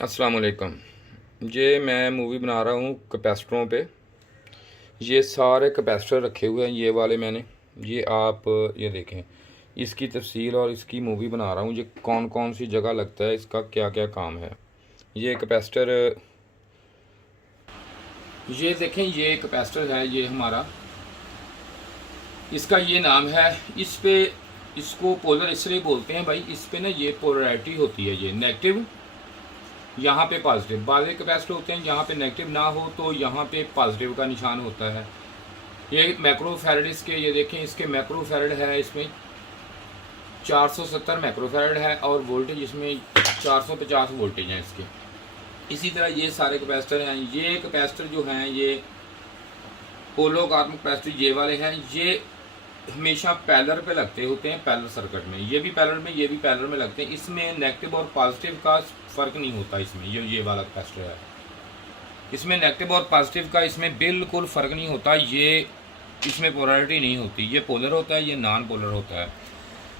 अस्सलाम वालेकुम। ये मैं मूवी बना रहा हूँ कैपेसिटरों पे। ये सारे कैपेसिटर रखे हुए हैं, ये वाले मैंने, ये आप ये देखें, इसकी तफसील और इसकी मूवी बना रहा हूँ। ये कौन कौन सी जगह लगता है, इसका क्या क्या काम है। ये कैपेसिटर, ये देखें, ये कैपेसिटर है, ये हमारा, इसका ये नाम है। इस पे, इसको पोलर इसलिए बोलते हैं भाई, इस पे ना ये पोलैरिटी होती है, ये नेगेटिव, यहाँ पे पॉजिटिव। बाज़ कैपेसिटर होते हैं यहाँ पे नेगेटिव ना हो तो यहाँ पे पॉजिटिव का निशान होता है। ये मैक्रोफैरड, इसके ये देखें, इसके मैक्रोफैरड है, इसमें 470 मैक्रोफैरड है और वोल्टेज इसमें 450 वोल्टेज हैं इसके। इसी तरह ये सारे कैपेसिटर हैं। ये कैपेसिटर जो हैं ये पोलो कार्बन कैपेसिटर ये वाले हैं। ये हमेशा पैरेलल पे लगते होते हैं, पैरेलल सर्किट में। ये भी पैरेलल में, ये भी पैरेलल में लगते हैं। इसमें नेगेटिव और पॉजिटिव का फ़र्क नहीं होता इसमें। ये वाला कैपेसिटर है, इसमें नेगेटिव और पॉजिटिव का इसमें बिल्कुल फ़र्क नहीं होता। ये इसमें पोलैरिटी नहीं होती, ये पोलर होता है, ये नॉन पोलर होता है।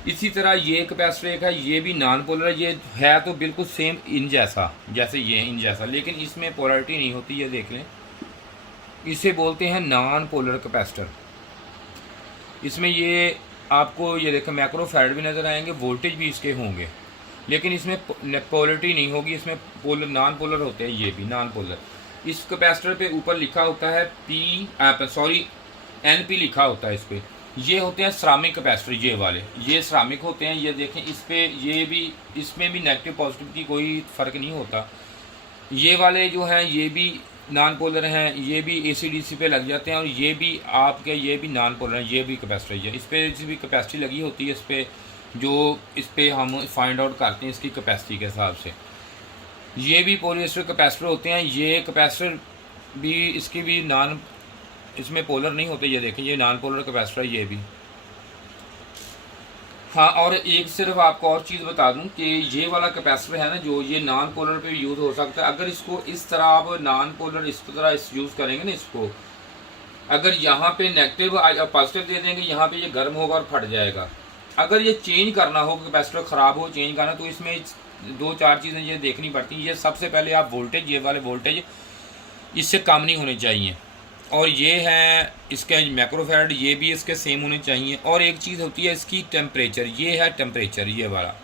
इसी तरह ये कैपेसिटर एक है, ये भी नॉन पोलर है। ये है तो बिल्कुल सेम इन जैसा, जैसे ये इन जैसा, लेकिन इसमें पोलैरिटी नहीं होती। ये देख लें, इसे बोलते हैं नॉन पोलर कैपेसिटर। इसमें ये आपको ये देखें मैक्रोफैरड भी नज़र आएंगे, वोल्टेज भी इसके होंगे, लेकिन इसमें पोलैरिटी नहीं होगी। इसमें पोलर, नॉन पोलर होते हैं, ये भी नॉन पोलर। इस कैपेसिटर पे ऊपर लिखा होता है NP लिखा होता है इस पर। ये होते हैं सिरामिक कैपेसिटर, ये वाले, ये सिरामिक होते हैं। ये देखें, इस पे ये भी, इसमें भी नेगेटिव पॉजिटिव की कोई फ़र्क नहीं होता। ये वाले जो हैं ये भी नॉन पोलर हैं, ये भी AC/DC पे लग जाते हैं। और ये भी आपके, ये भी नॉन पोलर हैं, ये भी कैपेसिटर है। इस पर भी कैपेसिटी लगी होती है, इस पर जो इस पर हम फाइंड आउट करते हैं इसकी कैपेसिटी के हिसाब से। ये भी पॉलिएस्टर कैपेसिटर होते हैं। ये कैपेसिटर भी, इसकी भी नॉन, इसमें पोलर नहीं होते। ये देखें, ये नॉन पोलर कैपेसिटर है ये भी। हाँ, और एक सिर्फ आपको और चीज़ बता दूं कि ये वाला कैपेसिटर है ना, जो ये नॉन पोलर पे यूज़ हो सकता है। अगर इसको इस तरह आप नॉन पोलर इस तरह यूज़ करेंगे ना इसको, अगर यहाँ पे नेगेटिव पॉजिटिव दे देंगे, यहाँ पे ये गर्म होगा और फट जाएगा। अगर ये चेंज करना हो, कैपेसिटर ख़राब हो, चेंज करना, तो इसमें 2-4 चीज़ें ये देखनी पड़ती हैं। ये सबसे पहले आप वोल्टेज, ये वाले वोल्टेज इससे कम नहीं होने चाहिए। और ये है इसके मैक्रोफैरड, ये भी इसके सेम होने चाहिए। और एक चीज़ होती है इसकी टेम्परेचर, ये है टेम्परेचर, ये वाला,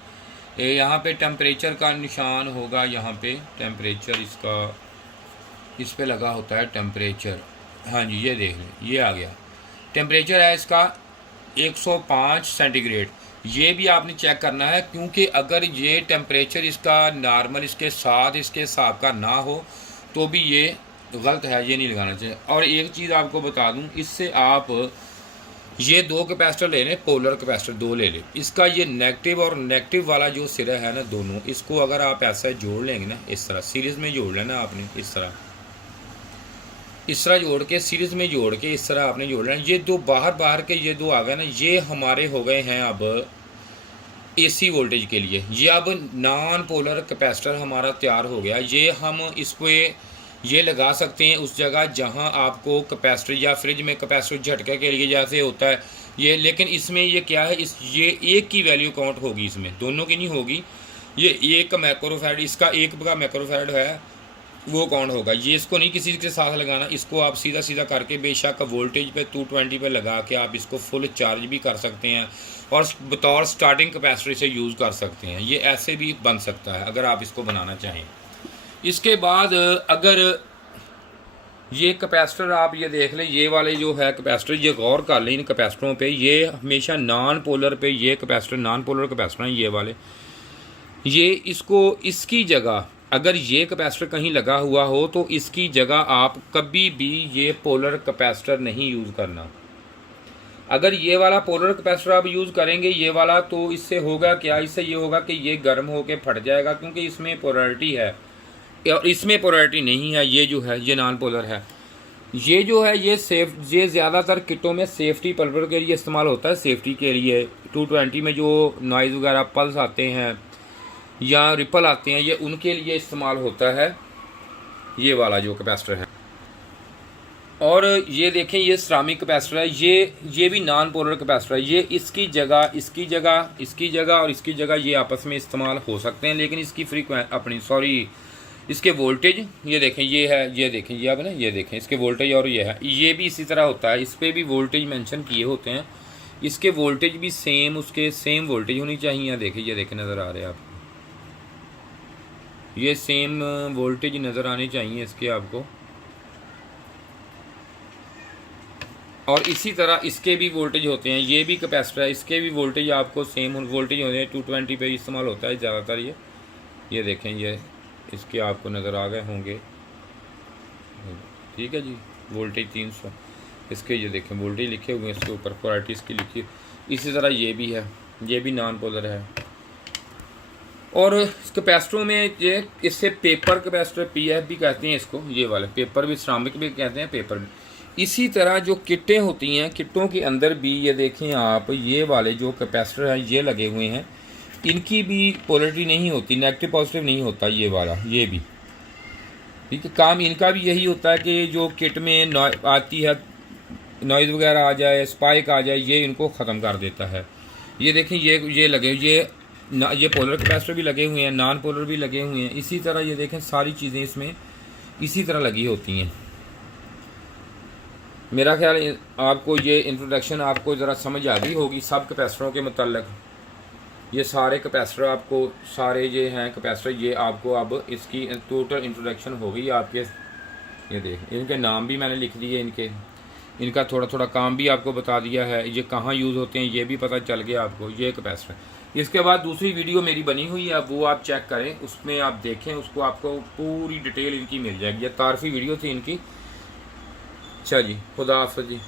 यहाँ पे टेम्परेचर का निशान होगा, यहाँ पे टेम्परेचर इसका, इस पे लगा होता है टेम्परेचर। हाँ जी, ये देख लें, ये आ गया टेम्परेचर है इसका 105 सेंटीग्रेड। ये भी आपने चेक करना है, क्योंकि अगर ये टेम्परेचर इसका नॉर्मल इसके साथ इसके हिसाब का ना हो तो भी ये गलत है, ये नहीं लगाना चाहिए। और एक चीज़ आपको बता दूं, इससे आप ये 2 कैपेसिटर ले लें, पोलर कैपेसिटर 2 ले लें। इसका ये नेगेटिव और नेगेटिव वाला जो सिरा है ना, दोनों, इसको अगर आप ऐसा जोड़ लेंगे ना, इस तरह सीरीज़ में जोड़ लेना आपने, इस तरह जोड़ के, सीरीज़ में जोड़ के इस तरह आपने जोड़ लेना। ये 2 बाहर के, ये 2 आ गए ना, ये हमारे हो गए हैं अब AC वोल्टेज के लिए। ये अब नॉन पोलर कैपेसिटर हमारा तैयार हो गया। ये हम इस पर ये लगा सकते हैं उस जगह जहां आपको कैपेसिटर, या फ्रिज में कैपेसिटर झटके के लिए जैसे होता है ये, लेकिन इसमें ये क्या है, इस ये एक की वैल्यू काउंट होगी, इसमें दोनों की नहीं होगी। ये एक मैक्रोफैरड, इसका एक का मैक्रोफैरड है, वो काउंट होगा। ये इसको नहीं किसी के साथ लगाना, इसको आप सीधा करके बेशक वोल्टेज पे 220 पे लगा के आप इसको फुल चार्ज भी कर सकते हैं और बतौर स्टार्टिंग कैपेसिटर से यूज़ कर सकते हैं। ये ऐसे भी बन सकता है अगर आप इसको बनाना चाहें। इसके बाद अगर ये कैपेसिटर आप ये देख लें, ये वाले जो है कैपेसिटर, ये गौर कर लें इन कैपेसिटरों पे, ये हमेशा नॉन पोलर पे, ये कैपेसिटर नॉन पोलर कैपेसिटर हैं ये वाले। ये इसको, इसकी जगह अगर ये कैपेसिटर कहीं लगा हुआ हो तो इसकी जगह आप कभी भी ये पोलर कैपेसिटर नहीं यूज़ करना। अगर ये वाला पोलर कैपेसिटर आप यूज़ करेंगे, ये वाला, तो इससे होगा क्या, इससे ये होगा कि ये गर्म होकर फट जाएगा, क्योंकि इसमें पोलैरिटी है और इसमें पोलैरिटी नहीं है। ये जो है ये नॉन पोलर है। ये जो है ये ये ज़्यादातर किटों में सेफ्टी पर्पज़ के लिए इस्तेमाल होता है, सेफ्टी के लिए। 220 में जो नॉइज़ वगैरह पल्स आते हैं या रिपल आते हैं, ये उनके लिए इस्तेमाल होता है ये वाला जो कैपेसिटर है। और ये देखें, ये सिरामिक कैपेसिटर है, ये भी नॉन पोलर कैपेसिटर है। ये इसकी जगह, इसकी जगह, इसकी जगह और इसकी जगह ये आपस में इस्तेमाल हो सकते हैं, लेकिन इसकी इसके वोल्टेज ये देखें, ये है, ये देखें, ये अब ना ये देखें इसके वोल्टेज, और ये है, ये भी इसी तरह होता है। इस पर भी वोल्टेज मेंशन किए होते हैं, इसके वोल्टेज भी सेम, उसके सेम वोल्टेज होनी चाहिए। देखिए, ये देखें, नज़र आ रहे हैं आपको, ये सेम वोल्टेज नज़र आने चाहिए इसके आपको। और इसी तरह इसके भी वोल्टेज होते हैं, ये भी कैपेसिटर है, इसके भी वोल्टेज आपको सेम वोल्टेज होते हैं। 220 पे इस्तेमाल होता है ज़्यादातर। ये देखें, ये इसके आपको नज़र आ गए होंगे, ठीक है जी। वोल्टेज 300 इसके, ये देखें वोल्टेज लिखे हुए हैं इसके ऊपर, क्वालिटी इसकी लिखी। इसी तरह ये भी है, ये भी नॉन पोलर है। और कैपेसिटरों में ये इससे पेपर कैपेसिटर, पीएफ भी कहते हैं इसको, ये वाले पेपर भी, सिरामिक भी कहते हैं, पेपर भी। इसी तरह जो किटें होती हैं, किटों के अंदर भी ये देखें आप, ये वाले जो कैपेसिटर हैं ये लगे हुए हैं, इनकी भी पोलरिटी नहीं होती, नेगेटिव पॉजिटिव नहीं होता ये वाला, ये भी ठीक है। काम इनका भी यही होता है कि जो किट में आती है, नॉइज़ वगैरह आ जाए, स्पाइक आ जाए, ये इनको ख़त्म कर देता है। ये देखें, ये लगे, ये पोलर कैपेसिटर भी लगे हुए हैं, नॉन पोलर भी लगे हुए हैं। इसी तरह ये देखें सारी चीज़ें इसमें इसी तरह लगी होती हैं। मेरा ख्याल आपको ये इंट्रोडक्शन आपको ज़रा समझ आ गई होगी सब कैपेसिटरों के मतलब। ये सारे कैपेसिटर आपको, सारे ये हैं कैपेसिटर, ये आपको अब इसकी टोटल इंट्रोडक्शन हो गई आपके। ये देख, इनके नाम भी मैंने लिख दिए, इनका थोड़ा थोड़ा काम भी आपको बता दिया है, ये कहाँ यूज़ होते हैं ये भी पता चल गया आपको। ये कैपेसिटर, इसके बाद दूसरी वीडियो मेरी बनी हुई है, वो आप चेक करें, उसमें आप देखें, उसको आपको पूरी डिटेल इनकी मिल जाएगी। ये तारफी वीडियो थी इनकी। अच्छा जी, खुदा हाफ़िज़ जी।